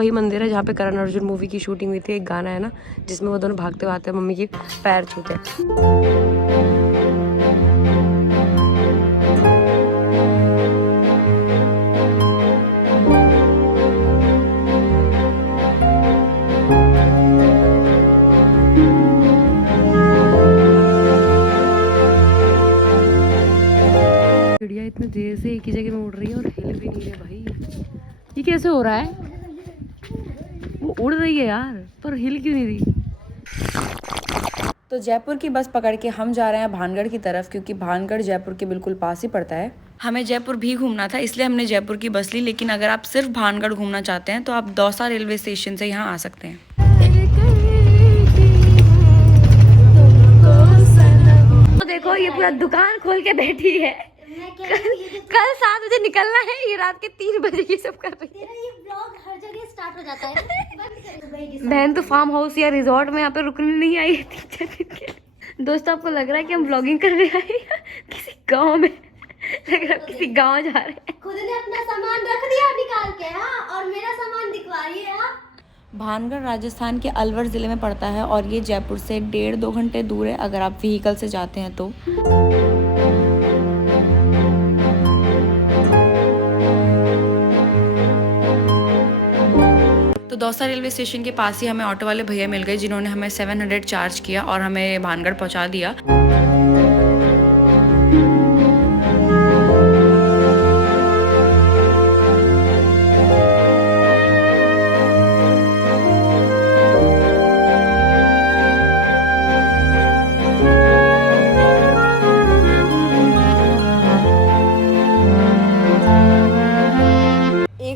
वही मंदिर है जहाँ पे करण अर्जुन मूवी की शूटिंग हुई थी। एक गाना है ना जिसमें वो दोनों भागते हुए आते हैं, मम्मी की पैर छूते हैं। चिड़िया इतनी देर से एक ही जगह में उड़ रही है और हिल भी नहीं है भाई, ये कैसे हो रहा है? वो उड़ रही है यार पर हिल क्यों नहीं रही? तो जयपुर की बस पकड़ के हम जा रहे हैं भानगढ़ की तरफ, क्योंकि भानगढ़ जयपुर के बिल्कुल पास ही पड़ता है। हमें जयपुर भी घूमना था इसलिए हमने जयपुर की बस ली, लेकिन अगर आप सिर्फ भानगढ़ घूमना चाहते हैं तो आप दौसा रेलवे स्टेशन से यहाँ आ सकते हैं। तो देखो ये पूरा दुकान खोल के बैठी है। कल 7 बजे निकलना है, ये रात के 3 बजे ये सब कर रही है। ये ब्लॉग हर जगह स्टार्ट हो जाता है। बहन तो फार्म हाउस या रिजॉर्ट में यहाँ पे रुकने नहीं आई है 3-4 दिन के। दोस्तों आपको लग रहा है कि हम ब्लॉगिंग करने आए हैं किसी गांव में? लग रहा है किसी गांव जा रहे हैं। खुद ने अपना सामान रख दिया निकाल के, हाँ, और मेरा सामान दिखवा रही है। भानगढ़ राजस्थान के अलवर ज़िले में पड़ता है और ये जयपुर से 1.5-2 घंटे दूर है अगर आप व्हीकल से जाते हैं तो। तो दौसा रेलवे स्टेशन के पास ही हमें ऑटो वाले भैया मिल गए जिन्होंने हमें 700 चार्ज किया और हमें भानगढ़ पहुंचा दिया।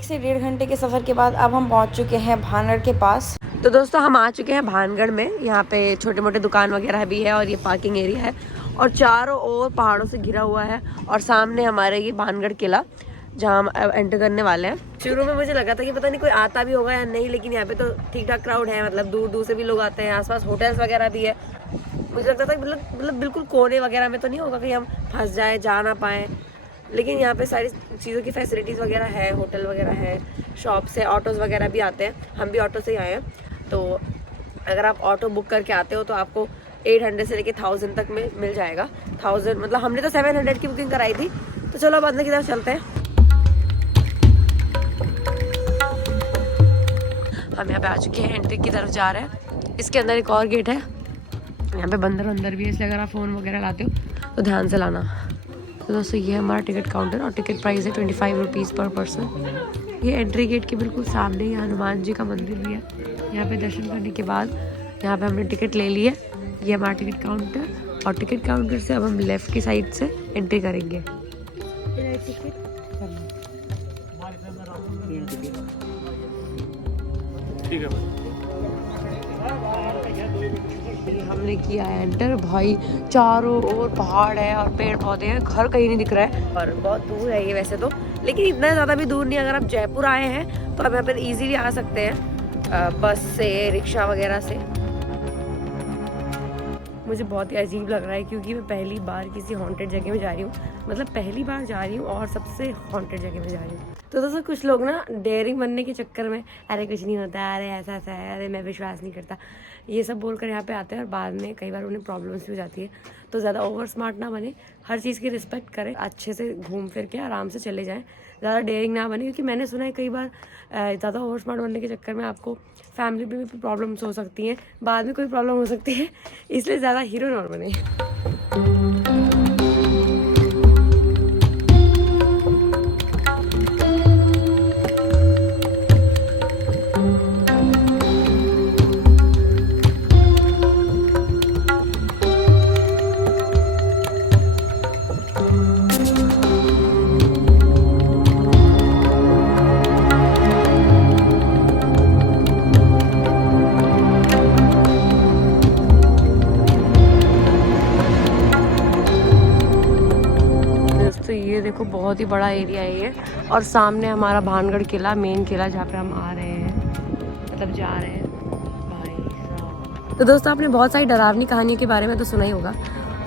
से 1.5 घंटे के सफ़र के बाद अब हम पहुंच चुके हैं भानगढ़ के पास। तो दोस्तों हम आ चुके हैं भानगढ़ में। यहाँ पे छोटे मोटे दुकान वगैरह भी है और ये पार्किंग एरिया है और चारों ओर पहाड़ों से घिरा हुआ है और सामने हमारे ये भानगढ़ किला जहाँ हम एंटर करने वाले हैं। शुरू में मुझे लगा था कि पता नहीं कोई आता भी होगा या नहीं, लेकिन यहाँ पे तो ठीक ठाक क्राउड है, मतलब दूर दूर से भी लोग आते हैं, आसपास होटल्स वगैरह भी है। मुझे लगता था मतलब बिल्कुल कोने वगैरह में तो नहीं होगा कि हम फंस जाए, जा ना पाएँ, लेकिन यहाँ पे सारी चीज़ों की फैसिलिटीज़ वगैरह है, होटल वगैरह है, शॉप्स है, ऑटोज़ वगैरह भी आते हैं। हम भी ऑटो से ही आए हैं। तो अगर आप ऑटो बुक करके आते हो तो आपको 800 से लेके 1000 तक में मिल जाएगा। 1000 मतलब हमने तो 700 की बुकिंग कराई थी। तो चलो अब अंदर की तरफ चलते हैं। हम यहाँ पे आ चुके हैं, एंट्री की तरफ जा रहे हैं। इसके अंदर एक और गेट है, यहाँ पे बंदर भी है, इसलिए अगर आप फ़ोन वगैरह लाते हो तो ध्यान से लाना। तो दोस्तों ये हमारा टिकट काउंटर और टिकट प्राइस है 25 रुपीज़ पर पर्सन। ये एंट्री गेट के बिल्कुल सामने ही हनुमान जी का मंदिर भी है। यहाँ पे दर्शन करने के बाद यहाँ पे हमने टिकट ले ली है। ये हमारा टिकट काउंटर और टिकट काउंटर से अब हम लेफ़्ट की साइड से एंट्री करेंगे। ठीक है हमने किया है एंटर। भाई चारों ओर पहाड़ है और पेड़ पौधे हैं, घर कहीं नहीं दिख रहा है और बहुत दूर है ये वैसे तो, लेकिन इतना ज़्यादा भी दूर नहीं। अगर आप जयपुर आए हैं तो आप यहाँ पर इजीली आ सकते हैं बस से, रिक्शा वगैरह से। मुझे बहुत ही अजीब लग रहा है क्योंकि मैं पहली बार किसी हॉन्टेड जगह में जा रही हूँ, मतलब पहली बार जा रही हूँ और सबसे हॉन्टेड जगह में जा रही हूँ। तो दोस्तों कुछ लोग ना डेयरिंग बनने के चक्कर में अरे कुछ नहीं होता, अरे ऐसा ऐसा है, अरे मैं विश्वास नहीं करता, ये सब बोलकर यहाँ पे आते हैं और बाद में कई बार उन्हें प्रॉब्लम्स भी हो जाती है। तो ज़्यादा ओवर स्मार्ट ना बने, हर चीज़ की रिस्पेक्ट करें, अच्छे से घूम फिर के आराम से चले जाएँ, ज़्यादा डेयरिंग ना बने। क्योंकि मैंने सुना है कई बार ज़्यादा ओवर स्मार्ट बनने के चक्कर में आपको फैमिली में भी प्रॉब्लम्स हो सकती हैं, बाद में कोई प्रॉब्लम हो सकती है, इसलिए ज़्यादा हीरो ना बने। ये देखो बहुत ही बड़ा एरिया है ये, और सामने हमारा भानगढ़ किला, मेन किला जहाँ पे हम आ रहे हैं, मतलब जा रहे हैं। भाई साहब, तो दोस्तों आपने बहुत सारी डरावनी कहानियों के बारे में तो सुना ही होगा,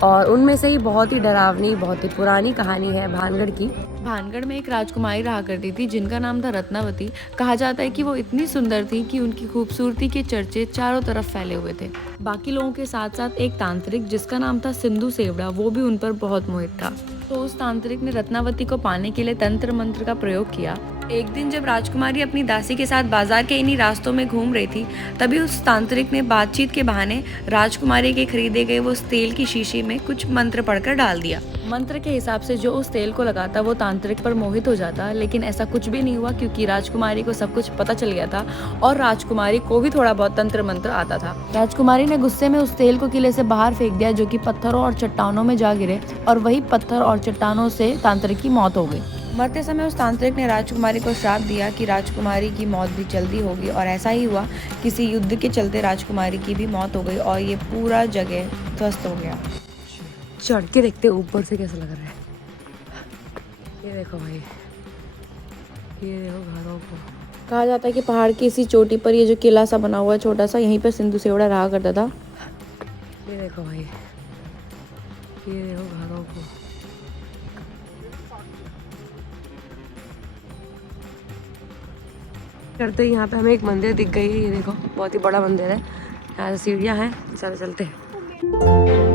और उनमें से ही बहुत ही डरावनी, बहुत ही पुरानी कहानी है भानगढ़ की। भानगढ़ में एक राजकुमारी रहा करती थी जिनका नाम था रत्नावती। कहा जाता है कि वो इतनी सुंदर थी कि उनकी खूबसूरती के चर्चे चारों तरफ फैले हुए थे। बाकी लोगों के साथ साथ एक तांत्रिक जिसका नाम था सिंधु सेवड़ा, वो भी उन पर बहुत मोहित था। तो उस तांत्रिक ने रत्नावती को पाने के लिए तंत्र मंत्र का प्रयोग किया। एक दिन जब राजकुमारी अपनी दासी के साथ बाजार के इन्हीं रास्तों में घूम रही थी, तभी उस तांत्रिक ने बातचीत के बहाने राजकुमारी के खरीदे गए वो उस तेल की शीशी में कुछ मंत्र पढ़कर डाल दिया। मंत्र के हिसाब से जो उस तेल को लगाता वो तांत्रिक पर मोहित हो जाता, लेकिन ऐसा कुछ भी नहीं हुआ क्योंकि राजकुमारी को सब कुछ पता चल गया था और राजकुमारी को भी थोड़ा बहुत तंत्र मंत्र आता था। राजकुमारी ने गुस्से में उस तेल को किले से बाहर फेंक दिया, जो कि पत्थरों और चट्टानों में जा गिरे और वही पत्थर और चट्टानों से तांत्रिक की मौत हो गई। मरते समय उस तांत्रिक ने राजकुमारी को श्राप दिया कि राजकुमारी की मौत भी जल्दी होगी, और ऐसा ही हुआ। किसी युद्ध के चलते राजकुमारी की भी मौत हो गई और ये पूरा जगह ध्वस्त हो गया। चढ़ के देखते ऊपर से कैसा लग रहा है। ये देखो भाई, ये देखो घरों को। कहा जाता है कि पहाड़ की इसी चोटी पर ये जो किला सा बना हुआ है छोटा सा, यहीं पर सिंधु सेवड़ा रहा करता था। ये देखो भाई, ये देखो घरों को। करते ही यहाँ पे हमें एक मंदिर दिख गई है। ये देखो बहुत ही बड़ा मंदिर है, यहाँ से सीढ़ियाँ हैं। चलो चलते हैं।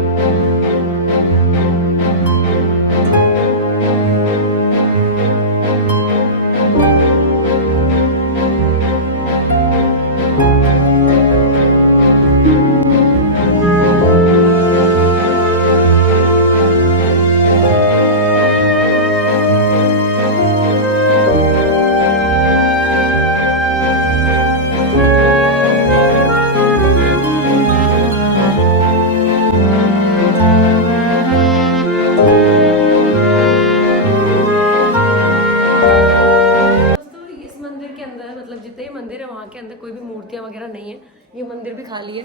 जितने भी मंदिर है वहाँ के अंदर कोई भी मूर्तियाँ वगैरह नहीं है। ये मंदिर भी खाली है।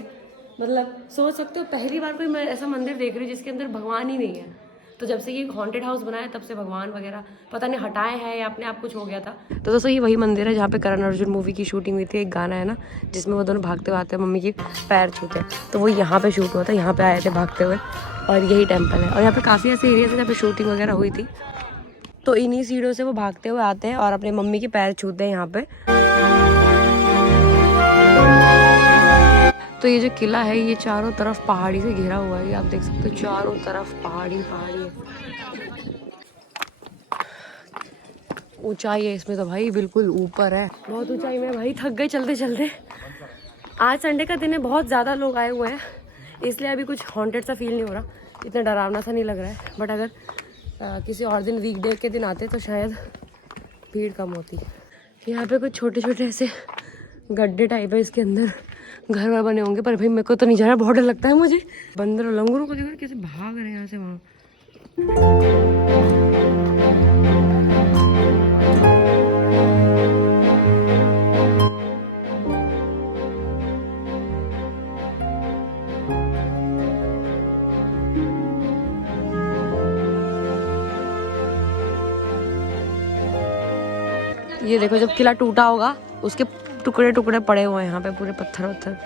मतलब सोच सकते हो पहली बार कोई मैं ऐसा मंदिर देख रही हूँ जिसके अंदर भगवान ही नहीं है। तो जब से ये हॉन्टेड हाउस बना है तब से भगवान वगैरह पता नहीं हटाए हैं या अपने आप कुछ हो गया था। तो दोस्तों ये वही मंदिर है जहाँ पे करण अर्जुन मूवी की शूटिंग हुई थी। एक गाना है ना जिसमें वो दोनों भागते हुए आते हैं, मम्मी की पैर छूते हैं, तो वो यहाँ पे शूट हुआ था। यहाँ पे आए थे भागते हुए और यही टेम्पल है। और यहाँ पे काफ़ी ऐसे एरिया थे जहाँ पे शूटिंग वगैरह हुई थी। तो इन्हीं सीढ़ियों से वो भागते हुए आते हैं और अपने मम्मी के पैर छूते हैं यहाँ पे। तो ये जो किला है ये चारों तरफ पहाड़ी से घिरा हुआ है। ये आप देख सकते हो चारों तरफ पहाड़ी पहाड़ी है। ऊंचाई है इसमें तो भाई बिल्कुल ऊपर है, बहुत ऊंचाई में भाई। थक गए चलते चलते। आज संडे का दिन है, बहुत ज़्यादा लोग आए हुए हैं, इसलिए अभी कुछ हॉन्टेड सा फील नहीं हो रहा, इतना डरावना सा नहीं लग रहा है। बट अगर किसी और दिन वीकडे के दिन आते तो शायद भीड़ कम होती। यहाँ पे कुछ छोटे छोटे ऐसे गड्ढे टाइप है, इसके अंदर घर वर बने होंगे, पर भाई मेरे को तो नहीं जा रहा, बहुत डर लगता है मुझे। बंदर और लंगूरों को देखो कैसे भाग रहे हैं यहाँ से वहाँ। ये देखो जब किला टूटा होगा उसके टुकड़े टुकड़े पड़े हुए हैं यहाँ पे, पूरे पत्थर वत्थर।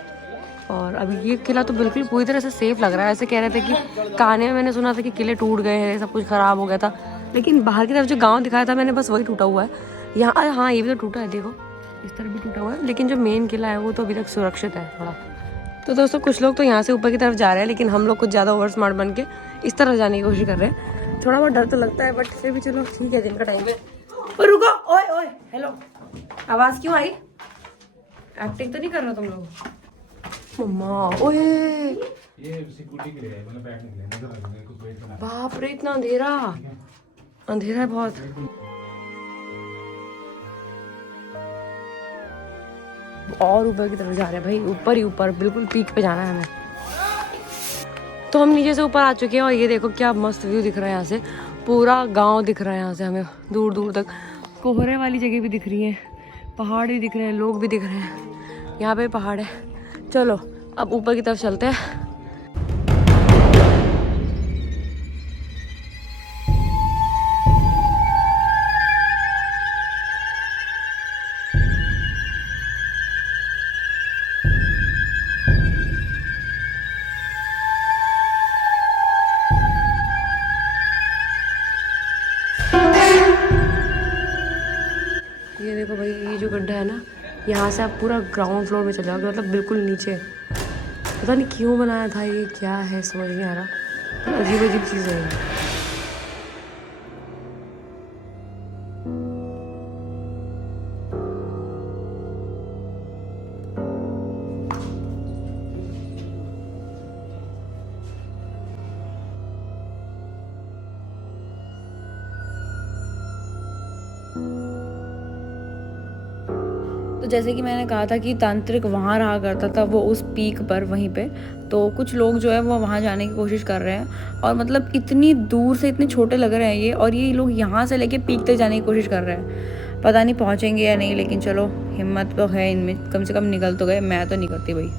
और अभी ये किला तो बिल्कुल पूरी तरह से सेफ लग रहा है। ऐसे कह रहे थे कि कहानी में मैंने सुना था कि किले टूट गए हैं, सब कुछ खराब हो गया था, लेकिन बाहर की तरफ जो गांव दिखाया था मैंने बस वही टूटा हुआ है। यहाँ हाँ ये भी तो टूटा है, देखो इस तरफ भी टूटा हुआ है, लेकिन जो मेन किला है वो तो अभी तक सुरक्षित है थोड़ा। तो दोस्तों कुछ लोग तो यहाँ से ऊपर की तरफ जा रहे हैं, लेकिन हम लोग कुछ ज़्यादा ओवर स्मार्ट बन के इस तरफ जाने की कोशिश कर रहे हैं। थोड़ा बहुत डर तो लगता है, बट फिर भी चलो ठीक है, दिन का टाइम है। और रुको, ओए ओए हेलो, आवाज़ क्यों आई? एक्टिंग तो नहीं कर रहा तुम लोग? मम्मा ओए, ये सिक्योरिटी के लिए है, मतलब बैठने के लिए, नजर रखने के लिए, कुछ वेट करना। बाप रे इतना अंधेरा, अंधेरा है बहुत। और ऊपर की तरफ जा रहे हैं भाई, ऊपर ही ऊपर, बिल्कुल पीक पे जाना है हमें। तो हम नीचे से ऊपर आ चुके हैं और ये देखो क्या मस्त व्यू दिख रहा है यहाँ से, पूरा गांव दिख रहा है यहाँ से हमें दूर दूर तक। कोहरे वाली जगह भी दिख रही है, पहाड़ भी दिख रहे हैं, लोग भी दिख रहे हैं, यहाँ पे पहाड़ है। चलो अब ऊपर की तरफ चलते हैं। ये देखो भाई, ये जो गड्ढा है ना, यहाँ से आप पूरा ग्राउंड फ्लोर में चले जाओगे, मतलब बिल्कुल नीचे। पता नहीं क्यों बनाया था ये, क्या है समझ नहीं आ रहा, अजीब अजीब चीज़ है ये। तो जैसे कि मैंने कहा था कि तांत्रिक वहाँ रहा करता था, वो उस पीक पर वहीं पे। तो कुछ लोग जो है वो वहाँ जाने की कोशिश कर रहे हैं, और मतलब इतनी दूर से इतने छोटे लग रहे हैं ये, और ये लोग यहाँ से लेके पीक तक जाने की कोशिश कर रहे हैं। पता नहीं पहुँचेंगे या नहीं, लेकिन चलो हिम्मत तो है इनमें, कम से कम निकल तो गए। मैं तो नहीं करती भाई।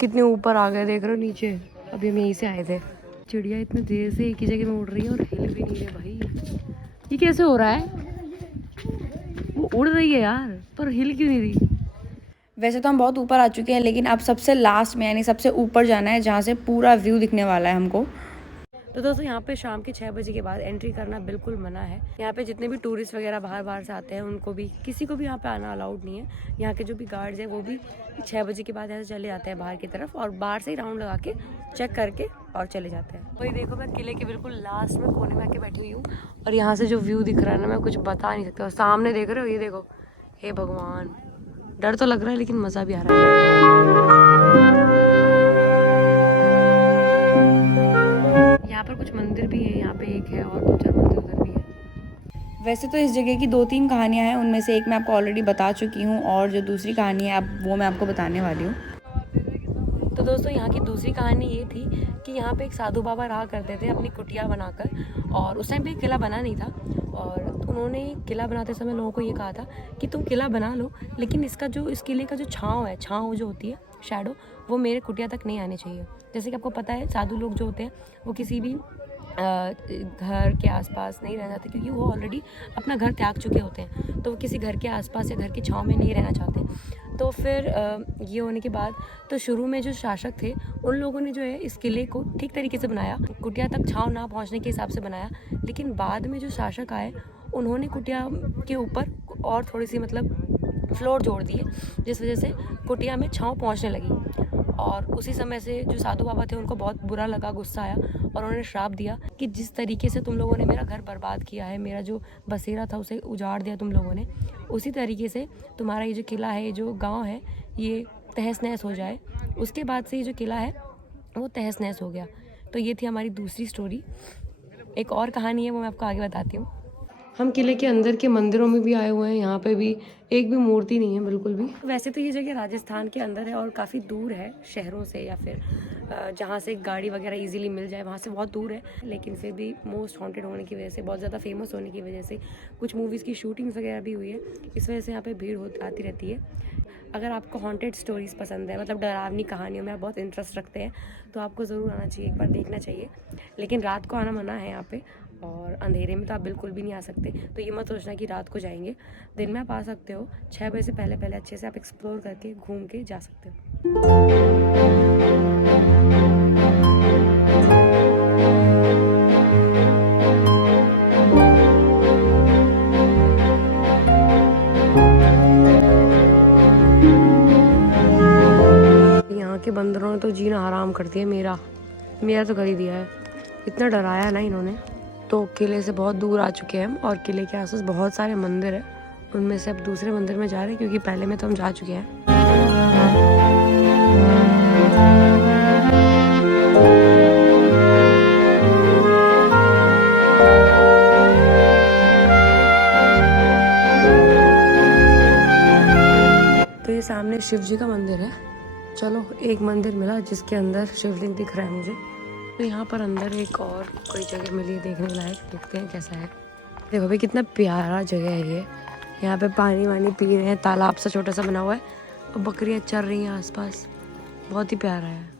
कितने ऊपर आ गए, देख रहे हो नीचे। अभी हम यहीं से आए थे। चिड़िया इतनी देर से एक ही जगह में उड़ रही है और हिल भी नहीं है भाई। ये कैसे हो रहा है? वो उड़ रही है यार, पर हिल क्यों नहीं रही? वैसे तो हम बहुत ऊपर आ चुके हैं, लेकिन अब सबसे लास्ट में यानी सबसे ऊपर जाना है, जहाँ से पूरा व्यू दिखने वाला है हमको। तो दोस्तों, यहाँ पे शाम के 6 बजे के बाद एंट्री करना बिल्कुल मना है। यहाँ पे जितने भी टूरिस्ट वगैरह बाहर से आते हैं, उनको भी, किसी को भी यहाँ पे आना अलाउड नहीं है। यहाँ के जो भी गार्ड्स हैं वो भी 6 बजे के बाद ऐसे चले जाते हैं बाहर की तरफ, और बाहर से ही राउंड लगा के चेक करके और चले जाते हैं। वही देखो, मैं किले के बिल्कुल लास्ट में कोने में आके बैठी हुई हूँ, और यहाँ से जो व्यू दिख रहा है ना, मैं कुछ बता नहीं सकता। और सामने देख रहे हो, ये देखो, हे भगवान, डर तो लग रहा है लेकिन मज़ा भी आ रहा है। यहाँ पर कुछ मंदिर भी है, यहाँ पे एक है और 2-4 मंदिर उधर भी है। वैसे तो इस जगह की 2-3 कहानियाँ हैं, उनमें से एक मैं आपको ऑलरेडी बता चुकी हूँ, और जो दूसरी कहानी है अब वो मैं आपको बताने वाली हूँ। तो दोस्तों, यहाँ की दूसरी कहानी ये थी कि यहाँ पे एक साधु बाबा रहा करते थे अपनी कुटिया बनाकर, और उस टाइम पे किला बना नहीं था, और उन्होंने किला बनाते समय लोगों को ये कहा था कि तुम किला बना लो, लेकिन इस किले का जो छाँव जो होती है, शैडो, वो मेरे कुटिया तक नहीं आनी चाहिए। जैसे कि आपको पता है, साधु लोग जो होते हैं वो किसी भी घर के आसपास नहीं रहना चाहते, क्योंकि वो ऑलरेडी अपना घर त्याग चुके होते हैं, तो वो किसी घर के आसपास या घर की छाँव में नहीं रहना चाहते। तो फिर ये होने के बाद तो शुरू में जो शासक थे, उन लोगों ने जो है इस किले को ठीक तरीके से बनाया, कुटिया तक छाँव ना पहुँचने के हिसाब से बनाया। लेकिन बाद में जो शासक आए, उन्होंने कुटिया के ऊपर और थोड़ी सी मतलब फ्लोर जोड़ दिए, जिस वजह से कुटिया में छाँव पहुँचने लगी। और उसी समय से जो साधु बाबा थे, उनको बहुत बुरा लगा, गुस्सा आया, और उन्होंने श्राप दिया कि जिस तरीके से तुम लोगों ने मेरा घर बर्बाद किया है, मेरा जो बसेरा था उसे उजाड़ दिया तुम लोगों ने, उसी तरीके से तुम्हारा ये जो किला है, ये जो गांव है, ये तहस नहस हो जाए। उसके बाद से ये जो किला है वो तहस नहस हो गया। तो ये थी हमारी दूसरी स्टोरी। एक और कहानी है, वो मैं आपको आगे बताती हूँ। हम किले के अंदर के मंदिरों में भी आए हुए हैं, यहाँ पे भी एक भी मूर्ति नहीं है बिल्कुल भी। वैसे तो ये जगह राजस्थान के अंदर है और काफ़ी दूर है शहरों से, या फिर जहाँ से गाड़ी वगैरह इजीली मिल जाए वहाँ से बहुत दूर है, लेकिन फिर भी मोस्ट हॉन्टेड होने की वजह से, बहुत ज़्यादा फेमस होने की वजह से, कुछ मूवीज़ की शूटिंग्स वगैरह भी हुई है, इस वजह से यहाँ पे भीड़ आती रहती है। अगर आपको हॉन्टेड स्टोरीज़ पसंद है, मतलब डरावनी कहानियों में आप बहुत इंटरेस्ट रखते हैं, तो आपको ज़रूर आना चाहिए, एक बार देखना चाहिए। लेकिन रात को आना मना है यहाँ पे, और अंधेरे में तो आप बिल्कुल भी नहीं आ सकते। तो ये मत सोचना कि रात को जाएंगे, दिन में आप आ सकते हो। 6 बजे से पहले अच्छे से आप एक्सप्लोर करके घूम के जा सकते हो। यहाँ के बंदरों ने तो जीना हराम कर दिया, मेरा तो कर ही दिया है। इतना डराया ना इन्होंने। तो किले से बहुत दूर आ चुके हैं हम, और किले के आसपास बहुत सारे मंदिर हैं, उनमें से अब दूसरे मंदिर में जा रहे हैं, क्योंकि पहले में तो हम जा चुके हैं। तो ये सामने शिव जी का मंदिर है। चलो, एक मंदिर मिला जिसके अंदर शिवलिंग दिख रहा है मुझे। तो यहाँ पर अंदर एक और कोई जगह मिली है देखने लायक, देखते हैं कैसा है। देखो भाई, कितना प्यारा जगह है ये। यहाँ पे पानी वानी पी रहे हैं, तालाब सा छोटा सा बना हुआ है, और बकरियां चर रही हैं आसपास, बहुत ही प्यारा है।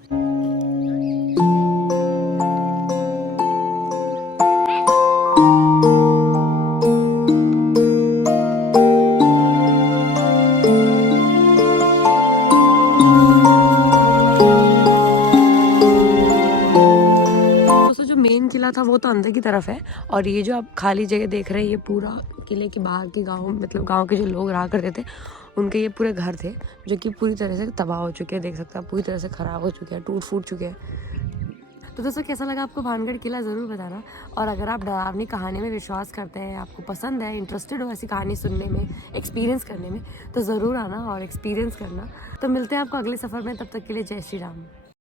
मेन किला था वो तो अंदर की तरफ है, और ये जो आप खाली जगह देख रहे हैं ये पूरा किले के बाहर के गांव, मतलब गांव के जो लोग रहा करते थे उनके ये पूरे घर थे, जो कि पूरी तरह से तबाह हो चुके हैं। देख सकते हैं पूरी तरह से ख़राब हो चुके हैं, टूट फूट चुके हैं। तो दोस्तों कैसा लगा आपको भानगढ़ किला, ज़रूर बताना। और अगर आप डरावनी कहानी में विश्वास करते हैं, आपको पसंद है, इंटरेस्टेड हो ऐसी कहानी सुनने में, एक्सपीरियंस करने में, तो ज़रूर आना और एक्सपीरियंस करना। तो मिलते हैं आपको अगले सफ़र में, तब तक के लिए जय श्री राम।